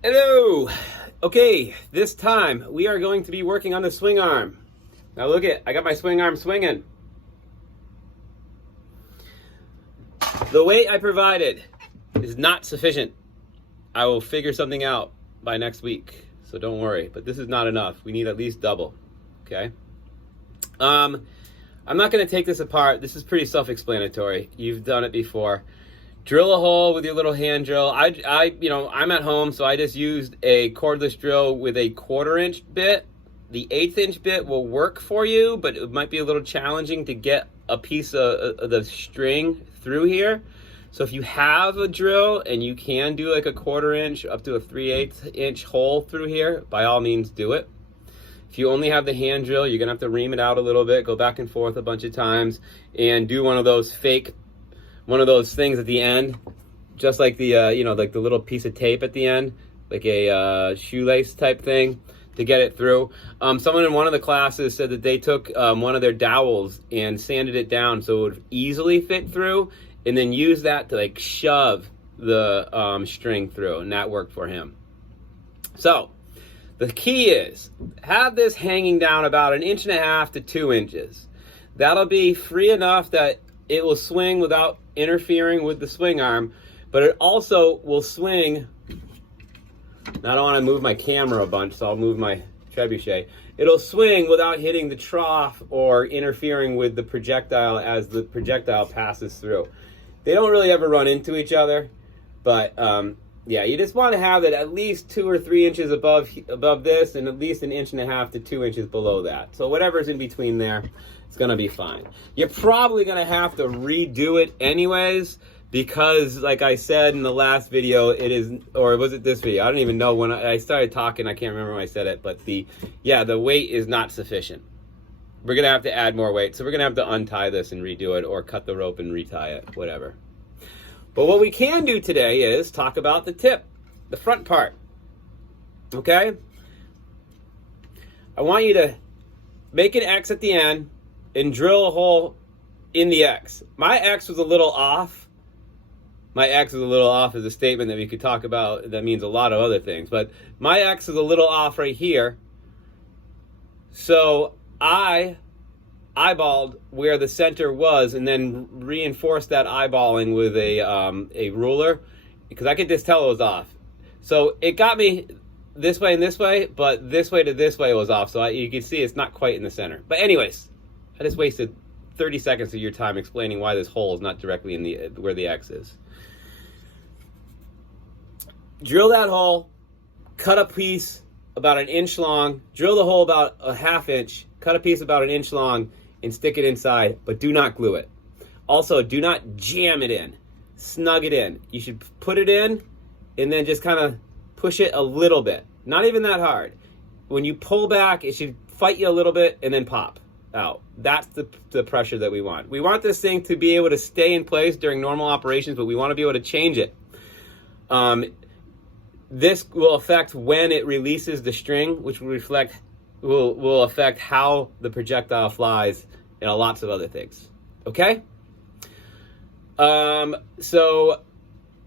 Hello! Okay, this time we are going to be working on the swing arm. Now look I got my swing arm swinging. The weight I provided is not sufficient. I will figure something out by next week, so don't worry. But this is not enough. We need at least double, okay? I'm not going to take this apart. This is pretty self-explanatory. You've done it before. Drill a hole with your little hand drill. I'm at home, so I just used a cordless drill with a 1/4-inch bit. The 1/8-inch bit will work for you, but it might be a little challenging to get a piece of the string through here. So if you have a drill and you can do like a 1/4-inch up to a 3/8-inch hole through here, by all means do it. If you only have the hand drill, you're gonna have to ream it out a little bit, go back and forth a bunch of times, and do one of those things at the end, just like the like the little piece of tape at the end, like a shoelace type thing to get it through. Someone in one of the classes said that they took one of their dowels and sanded it down so it would easily fit through, and then use that to like shove the string through, and that worked for him. So the key is have this hanging down about 1.5 to 2 inches. That'll be free enough that it will swing without interfering with the swing arm, but it also will swing. Now I don't want to move my camera a bunch, so I'll move my trebuchet. It'll swing without hitting the trough or interfering with the projectile as the projectile passes through. They don't really ever run into each other, but yeah, you just want to have it at least 2 or 3 inches above this, and at least 1.5 to 2 inches below that. So whatever's in between there, it's gonna be fine. You're probably gonna have to redo it anyways, because like I said in the last video, it is, or was it this video? I don't even know when I started talking. I can't remember when I said it, but the weight is not sufficient. We're gonna have to add more weight, so we're gonna have to untie this and redo it, or cut the rope and retie it, whatever. But what we can do today is talk about the tip, the front part, okay? I want you to make an X at the end and drill a hole in the X. My X was a little off. My X is a little off is a statement that we could talk about that means a lot of other things, but my X is a little off right here. So I eyeballed where the center was and then reinforced that eyeballing with a ruler, because I could just tell it was off. So it got me this way and this way, but this way to this way was off. So you can see it's not quite in the center. But anyways, I just wasted 30 seconds of your time explaining why this hole is not directly in where the X is. Drill that hole, cut a piece about 1 inch long, drill the hole about 1/2 inch, cut a piece about 1 inch long, and stick it inside, but do not glue it. Also, do not jam it in. Snug it in. You should put it in and then just kind of push it a little bit. Not even that hard. When you pull back, it should fight you a little bit and then pop out. That's the pressure that we want. We want this thing to be able to stay in place during normal operations, but we want to be able to change it. This will affect when it releases the string, which will affect how the projectile flies and lots of other things. Okay? So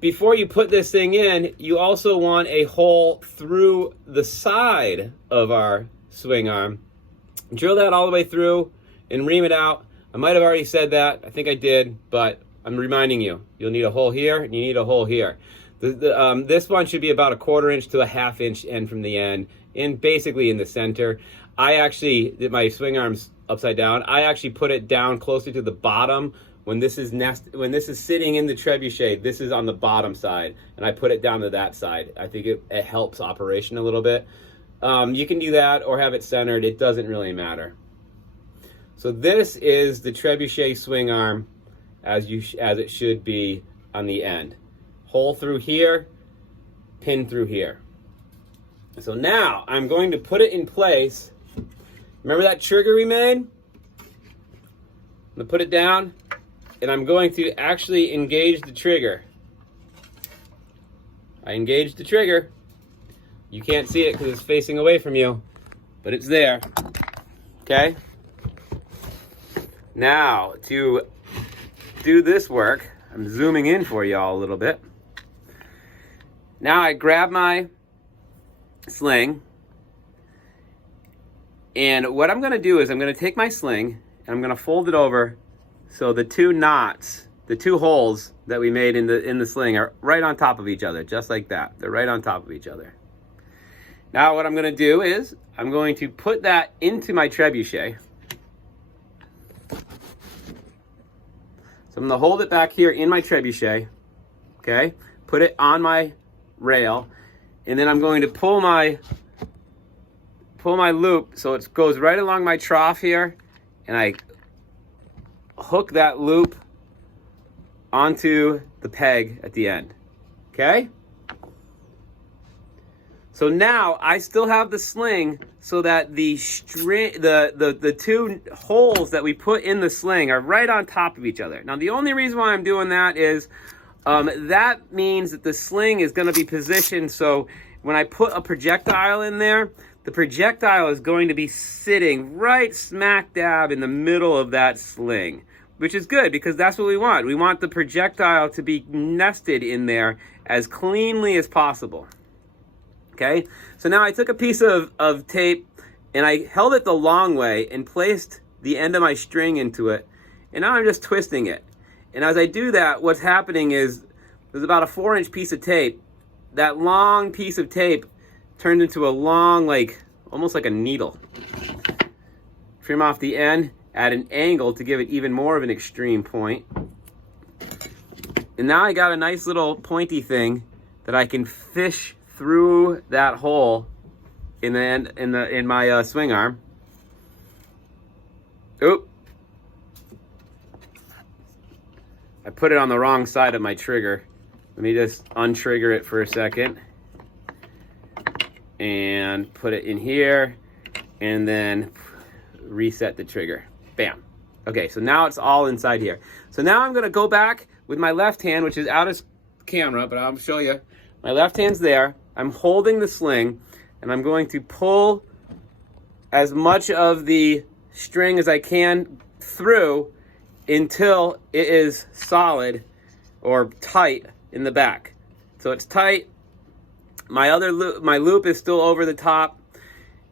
before you put this thing in, you also want a hole through the side of our swing arm. Drill that all the way through and ream it out. I might have already said that. I think I did, but I'm reminding you. You'll need a hole here and you need a hole here. This one should be about 1/4 inch to 1/2 inch end from the end, and basically in the center. I actually did my swing arms upside down. I actually put it down closer to the bottom. When this is sitting in the trebuchet, this is on the bottom side, and I put it down to that side. I think it helps operation a little bit. You can do that or have it centered. It doesn't really matter. So this is the trebuchet swing arm as it should be on the end. Hole through here, pin through here. So now I'm going to put it in place. Remember that trigger we made? I'm gonna put it down, and I'm going to actually engage the trigger. I engaged the trigger. You can't see it because it's facing away from you, but it's there. Okay? Now, to do this work, I'm zooming in for y'all a little bit. Now I grab my sling. And what I'm going to do is I'm going to take my sling and I'm going to fold it over so the two knots, the two holes that we made in the sling are right on top of each other, just like that. They're right on top of each other. Now what I'm going to do is I'm going to put that into my trebuchet. So I'm going to hold it back here in my trebuchet, okay? Put it on my rail, and then I'm going to pull my loop so it goes right along my trough here, and I hook that loop onto the peg at the end, okay? So now I still have the sling so that the string, the two holes that we put in the sling are right on top of each other. Now the only reason why I'm doing that is that means that the sling is going to be positioned so when I put a projectile in there, the projectile is going to be sitting right smack dab in the middle of that sling, which is good because that's what we want. We want the projectile to be nested in there as cleanly as possible. Okay, so now I took a piece of tape and I held it the long way and placed the end of my string into it. And now I'm just twisting it. And as I do that, what's happening is there's about a 4-inch piece of tape. That long piece of tape turned into a long, almost like a needle. Trim off the end at an angle to give it even more of an extreme point. And now I got a nice little pointy thing that I can fish through that hole in my swing arm. Oop! I put it on the wrong side of my trigger. Let me just untrigger it for a second and put it in here and then reset the trigger. Bam. Okay, so now it's all inside here. So now I'm going to go back with my left hand, which is out of camera, but I'll show you. My left hand's there. I'm holding the sling and I'm going to pull as much of the string as I can through until it is solid or tight in the back. So it's tight. My loop is still over the top.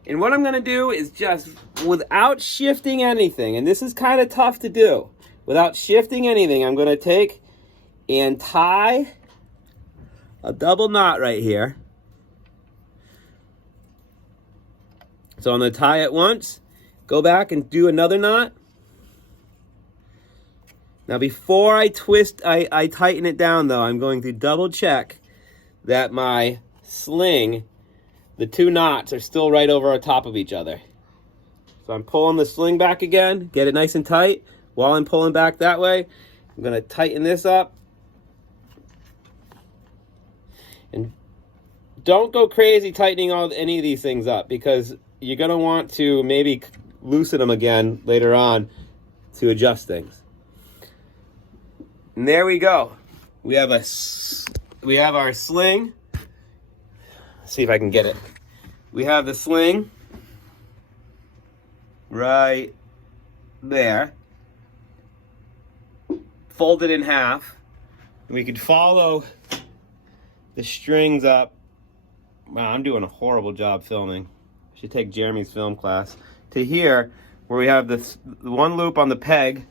And what I'm going to do is just, without shifting anything, and this is kind of tough to do, without shifting anything, I'm going to take and tie a double knot right here. So I'm going to tie it once, go back and do another knot. Now before I tighten it down though, I'm going to double check that my sling, the two knots are still right over on top of each other. So I'm pulling the sling back again, get it nice and tight. While I'm pulling back that way, I'm going to tighten this up. And don't go crazy tightening any of these things up because you're going to want to maybe loosen them again later on to adjust things. And there we go. We have our sling. Let's see if I can get it. We have the sling right there, folded in half. And we could follow the strings up. Wow, I'm doing a horrible job filming. I should take Jeremy's film class. To here, where we have this one loop on the peg,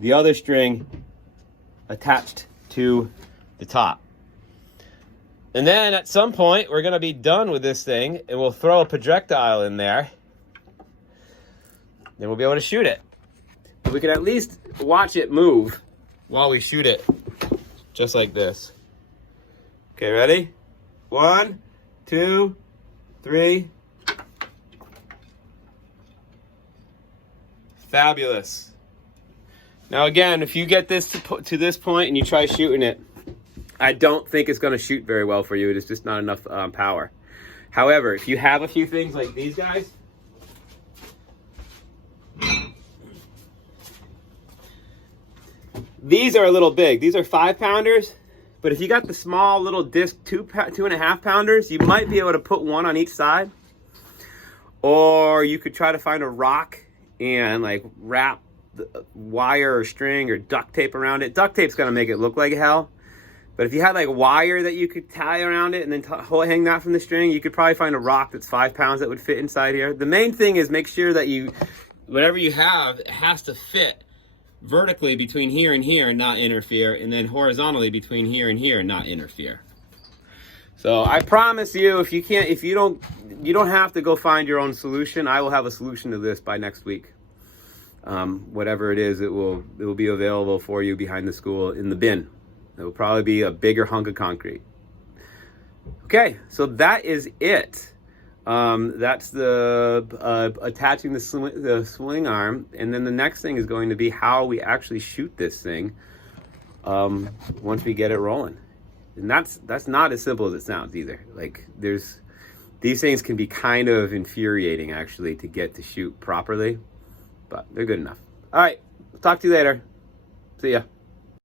the other string attached to the top. And then at some point, we're going to be done with this thing, and we'll throw a projectile in there. Then we'll be able to shoot it. But we can at least watch it move while we shoot it, just like this. Okay, ready? 1, 2, 3. Fabulous. Now again, if you get this to this point and you try shooting it, I don't think it's going to shoot very well for you. It is just not enough power. However, if you have a few things like these guys, these are a little big. These are 5-pounders, but if you got the small little disc 2.5 pounders, you might be able to put one on each side. Or you could try to find a rock and wrap the wire or string or duct tape around it. Duct tape's going to make it look like hell. But if you had like wire that you could tie around it and then hang that from the string, you could probably find a rock that's 5 pounds that would fit inside here. The main thing is make sure that whatever you have, it has to fit vertically between here and here and not interfere, and then horizontally between here and here and not interfere. So I promise you, you don't have to go find your own solution. I will have a solution to this by next week. Whatever it is, it will be available for you behind the school in the bin. It will probably be a bigger hunk of concrete. Okay, so that is it. That's the attaching the sling arm, and then the next thing is going to be how we actually shoot this thing once we get it rolling. And that's not as simple as it sounds either. Like these things can be kind of infuriating actually to get to shoot properly, but they're good enough. All right, talk to you later. See ya.